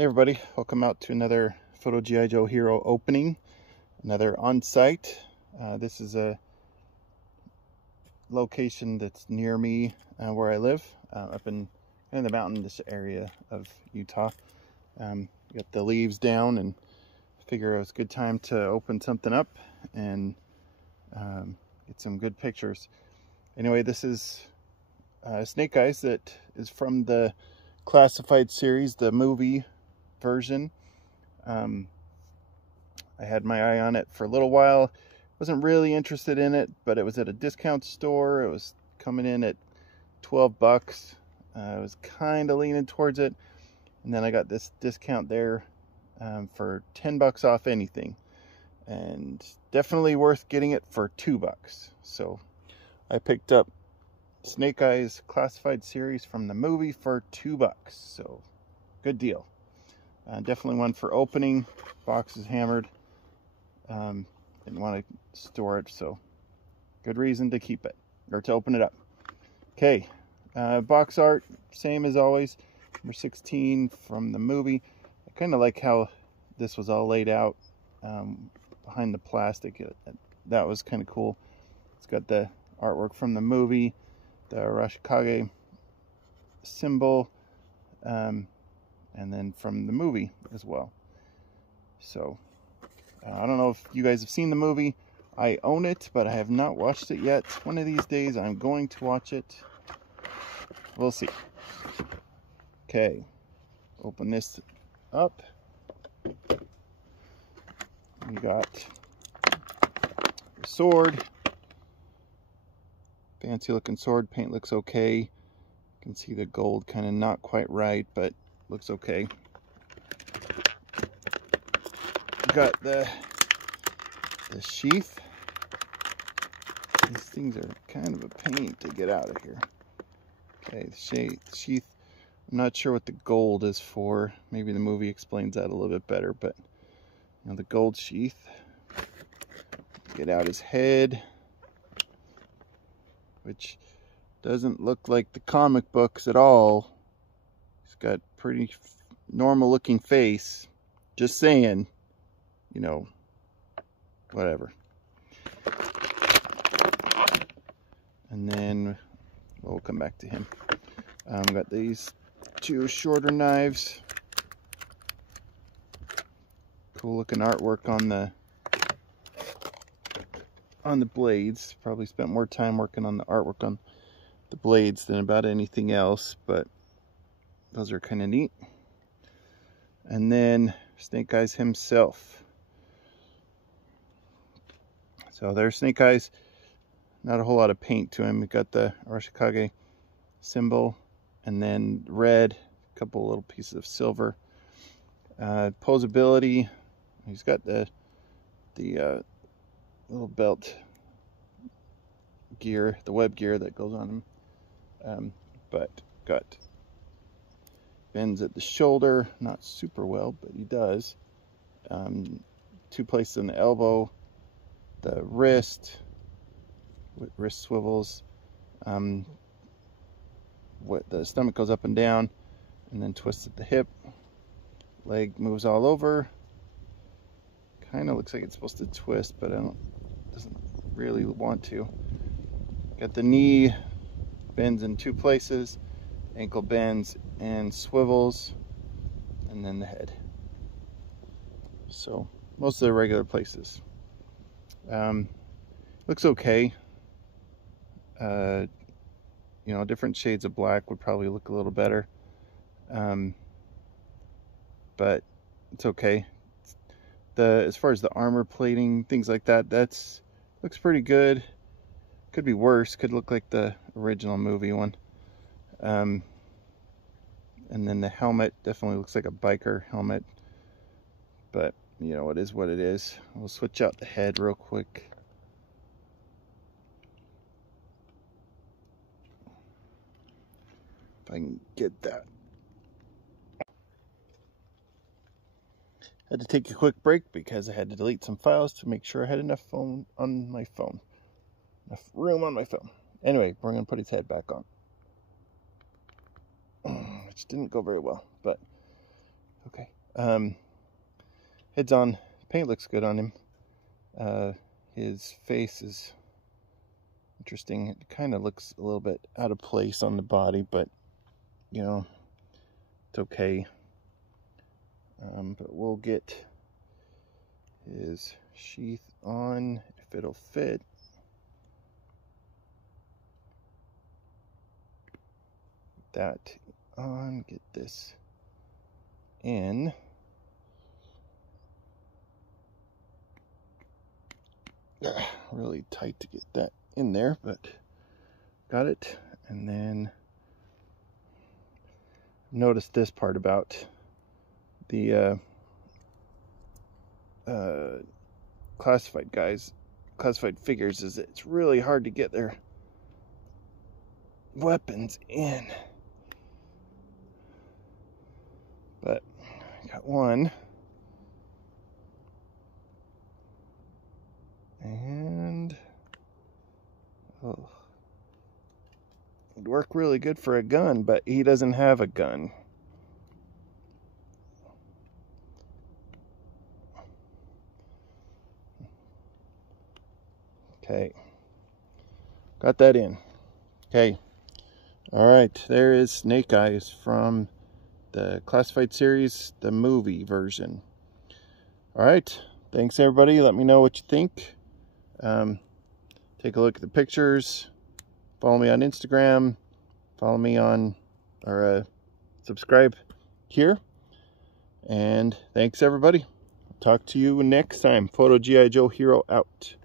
Hey everybody, welcome out to another Photogijoehero opening, another on-site. This is a location that's near me where I live, up in the mountainous area of Utah. Got the leaves down and figure it was a good time to open something up and get some good pictures. Anyway, this is Snake Eyes that is from the classified series, the movie version. I had my eye on it for a little while. Wasn't really interested in it, but it was at a discount store. It was coming in at 12 bucks. I was kind of leaning towards it, and then I got this discount there for 10 bucks off anything, and definitely worth getting it for 2 bucks. So I picked up Snake Eyes classified series from the movie for 2 bucks. So good deal. Definitely one for opening. Box is hammered. Didn't want to store it, so good reason to keep it, or to open it up. Okay, box art, same as always. Number 16 from the movie. I kind of like how this was all laid out behind the plastic. That was kind of cool. It's got the artwork from the movie, the Arashikage symbol, and then from the movie as well. So I don't know if you guys have seen the movie. I own it, but I have not watched it yet. One of these days I'm going to watch it. We'll see. Okay, open this up. We got the sword. Fancy looking sword. Paint looks okay. You can see the gold kind of not quite right, but looks okay. Got the sheath. These things are kind of a pain to get out of here. Okay, the sheath. I'm not sure what the gold is for. Maybe the movie explains that a little bit better, but you know, the gold sheath. Get out his head, which doesn't look like the comic books at all. He's got pretty normal looking face. Just saying, you know, whatever. And then we'll come back to him. Got these two shorter knives. Cool looking artwork on the blades. Probably spent more time working on the artwork on the blades than about anything else, but those are kind of neat. And then Snake Eyes himself. So there's Snake Eyes. Not a whole lot of paint to him. We got the Arashikage symbol, and then red, a couple little pieces of silver. Posability. He's got the little belt gear, the web gear that goes on him. But got bends at the shoulder, not super well, but he does. 2 places in the elbow, the wrist swivels. The stomach goes up and down, and then twists at the hip. Leg moves all over. Kind of looks like it's supposed to twist, but doesn't really want to. Got the knee, bends in 2 places, ankle bends and swivels, and then the head. So most of the regular places. Looks okay. You know, different shades of black would probably look a little better, but it's okay. As far as the armor plating, things like that, looks pretty good. Could be worse. Could look like the original movie one. And then the helmet definitely looks like a biker helmet, but you know, it is what it is. We'll switch out the head real quick. If I can get that. Had to take a quick break because I had to delete some files to make sure I had enough room on my phone. Anyway, we're going to put his head back on. Which didn't go very well, but Okay. Head's on. Paint looks good on him. His face is interesting. It kind of looks a little bit out of place on the body, but you know, it's okay. But we'll get his sheath on if it'll fit. That on, get this in. Really tight to get that in there, but got it. And then notice this part about the classified figures, is it's really hard to get their weapons in. But I got one. And it'd work really good for a gun, but he doesn't have a gun. Okay, got that in. Okay, all right, there is Snake Eyes from the Classified series, the movie version. All right, thanks everybody. Let me know what you think. Take a look at the pictures. Follow me on Instagram. Follow me on, or subscribe here. And thanks everybody. Talk to you next time. Photogijoehero out.